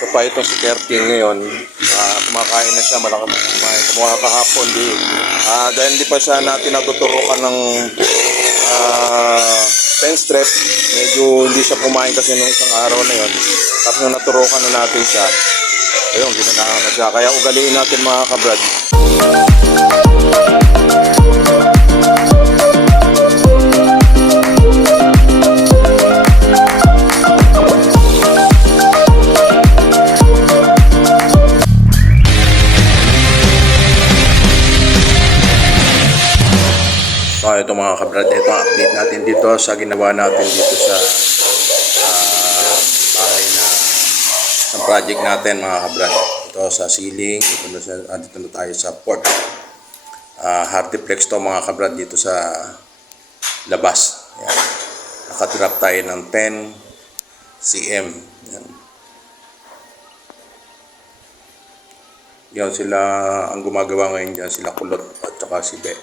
So pa itong si Kerting ngayon, kumakain na siya, malaking kumain. Kumuha kahapon, dahil hindi pa siya natin natuturukan ng pen strap, medyo hindi siya kumain kasi nung isang araw na yon. Tapos nung naturukan na natin siya, ayun, ginanahan na siya. Kaya ugaliin natin mga kabrad. So ito mga kabrad, ito update natin dito sa ginawa natin dito sa bahay na sa project natin mga kabrad. Ito sa ceiling, dito na tayo sa port. Hardiplex to mga kabrad dito sa labas. Yan. Nakatrap tayo ng 10 cm. Yan. Yan sila ang gumagawa ngayon dyan, sila Kulot at saka si Be.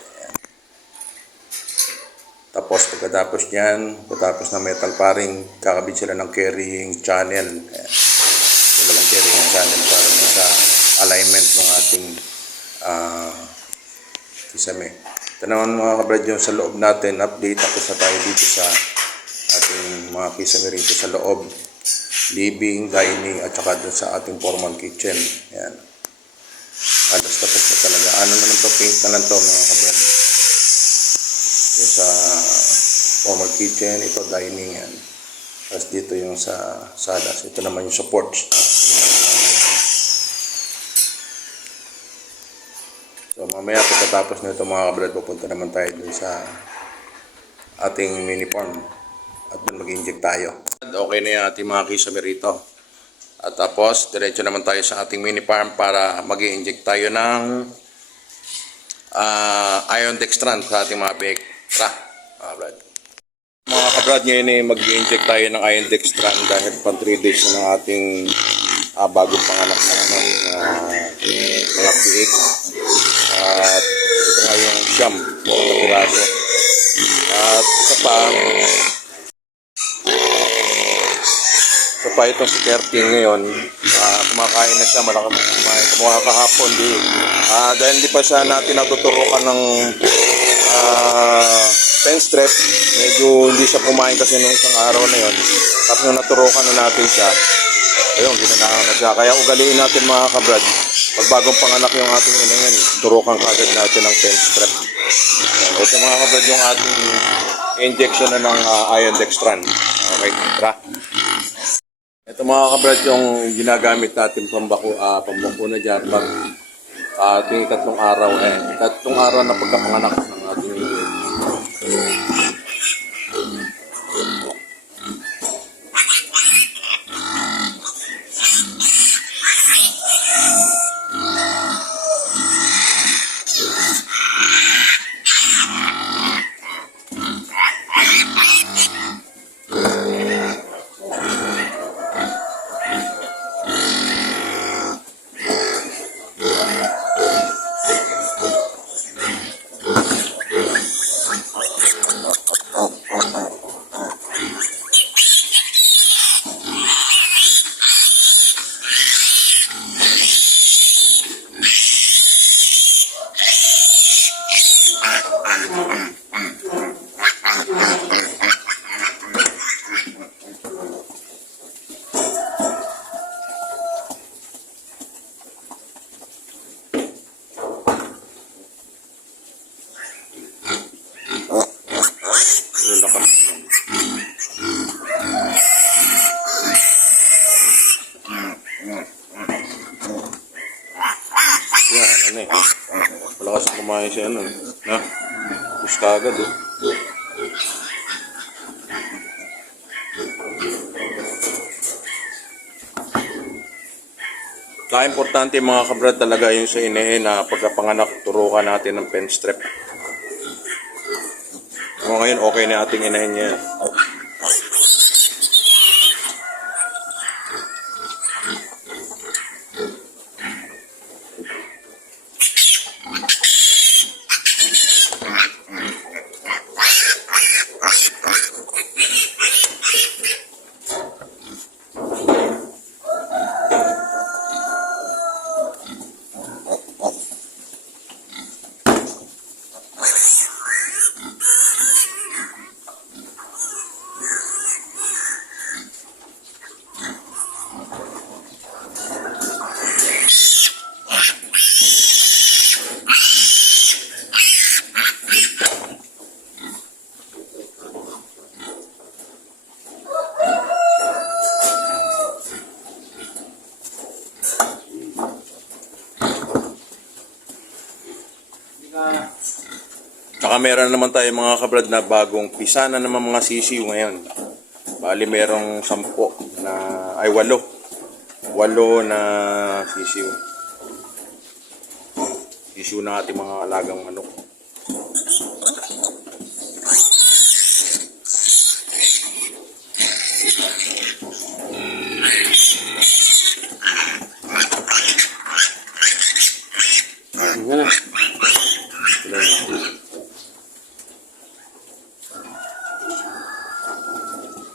Tapos pagkatapos niyan, pagkatapos ng metal paring, kakabit sila ng carrying channel. Dalawang carrying channel para sa alignment ng ating kisame. Ito naman mga kabrad yung sa loob natin, update ako sa tayo dito sa ating mga kisame rito sa loob. Living, dining, at saka dun sa ating formal kitchen. Yan. Halos tapos na talaga. Ano na lang to, paint na lang to mga kabrad. Yung sa formal kitchen, ito dining yan. Tapos dito yung sa salas, ito naman yung sa porch. So mamaya pagkatapos na ito mga kabrad, pupunta naman tayo dun sa ating mini farm at dun mag-inject tayo. Okay na yung ating mga kisame rito. At tapos diretso naman tayo sa ating mini farm para mag-inject tayo ng ion dextran sa ating mga bake. Tara, mga kabrad. Mga kabrad, ngayon ay mag-inject tayo ng ion dextran dahil pang 3 days na ng ating bagong panganak na mga piik. At ito nga yung siyam na piraso. At isa pa itong si Kerting ngayon, kumakain na siya, malaking kumain. Kumuha kahapon, dahil hindi pa siya natin natuturukan ng pen strap, medyo hindi siya kumain kasi nung isang araw na yon. Tapos nung naturukan na natin siya, ayun, ginanahan na siya. Kaya ugaliin natin mga kabrad, pag bagong panganak yung ating inangan, turukan kagad natin ng pen strap. Ito mga kabrad yung ating injection na ng ion dextran. Okay, tara. Ito mga kabrad yung ginagamit natin pambako na dyan pag ating tatlong araw na pagkapanganak ng ating malakas kumain siya na gusto agad Importante mga kabrad talaga yung sa inahin na pagkapanganak, turukan natin ng pen strap. Ngayon okay na ating inahin niya. Saka meron naman tayo mga kabrad na bagong pisa na naman mga sisiw ngayon. Bali merong 10 na, ay 8 na sisiw. Sisiw na ating mga alagang manok.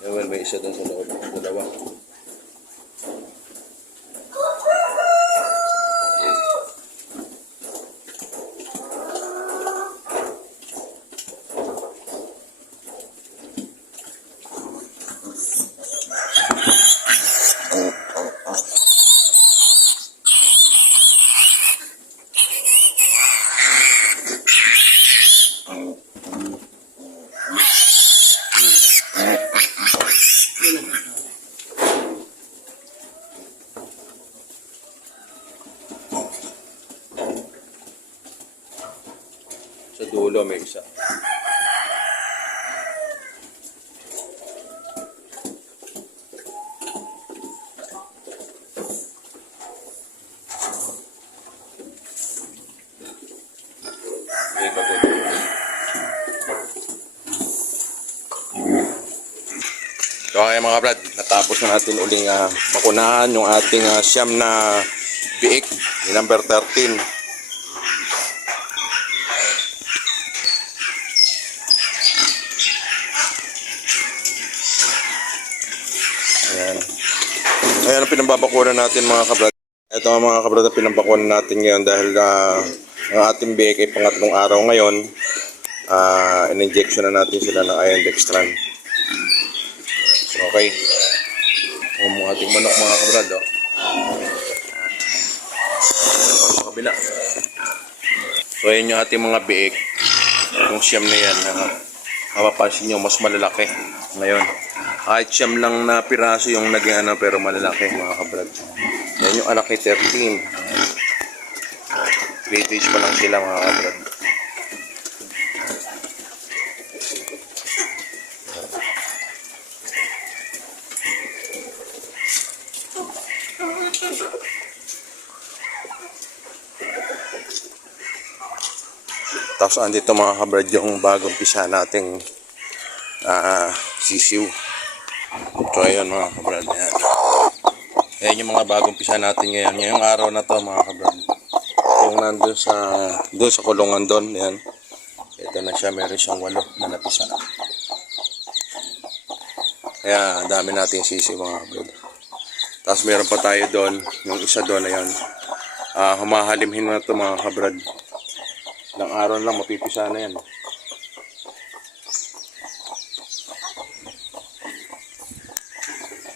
Ewan, may isa doon sa loob. Dalawa. Sa dulo may isa. May bago. So kaya mga brad, natapos na natin uling bakunahan yung ating siyam na biik, yung number 13. Ayan. Ayan ang pinambabakunan natin mga kabrad. Ito ang mga kabrad na pinambakunan natin ngayon dahil ang ating biik ay pangatlong araw ngayon. In-injection na natin sila ng iron dextran. Okay. Ang mga ating manok mga kabrad. Oh. Sa kabila. So ayan yung ating mga biik. Yung siyam na yan. Mapapansin nyo mas malalaki ngayon. Kahit siyam lang na piraso yung naging pero malalaki mga kabrad. Yan yung anak ni 13. 3 days pa lang sila mga kabrad. Tapos andito mga kabrad yung bagong pisa nating sisiw. So ayun mga kabrad. Ayan. Ayan yung mga bagong pisa natin ngayon. Ngayong araw na to mga kabrad. Yung nandun sa kulungan doon. Ayan. Ito na siya. Meron siyang 8 na napisa. Kaya dami nating sisiw mga kabrad. Tapos meron pa tayo doon. Yung isa doon. Ayan. Humahalimhin na to mga kabrad. Ilang araw lang mapipisa na yan.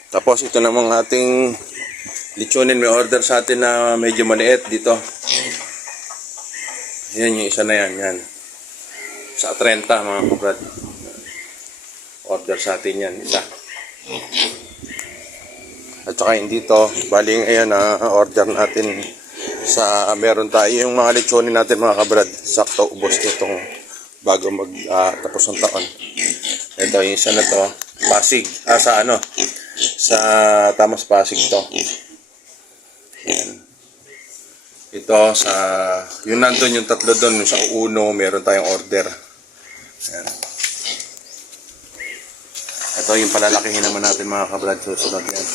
Tapos ito namang ating lechonin. May order sa atin na medyo maliit dito. Yan yung isa na yan. Yan. Sa 30 mga kabrad. Order sa atin yan. Isa. At saka yung dito. Baling ayan order natin sa meron tayo yung mga lechonin natin mga kabrad. Sakto ubos nitong bago tapos ng taon. Ito yung isa na to. Pasig. Sa Tamas Pasig to. Ayan. Ito sa yung nandun yung tatlo doon sa uno meron tayong order. Ayan. Ito yung palalakihin naman natin mga kabrad. Susunod yan.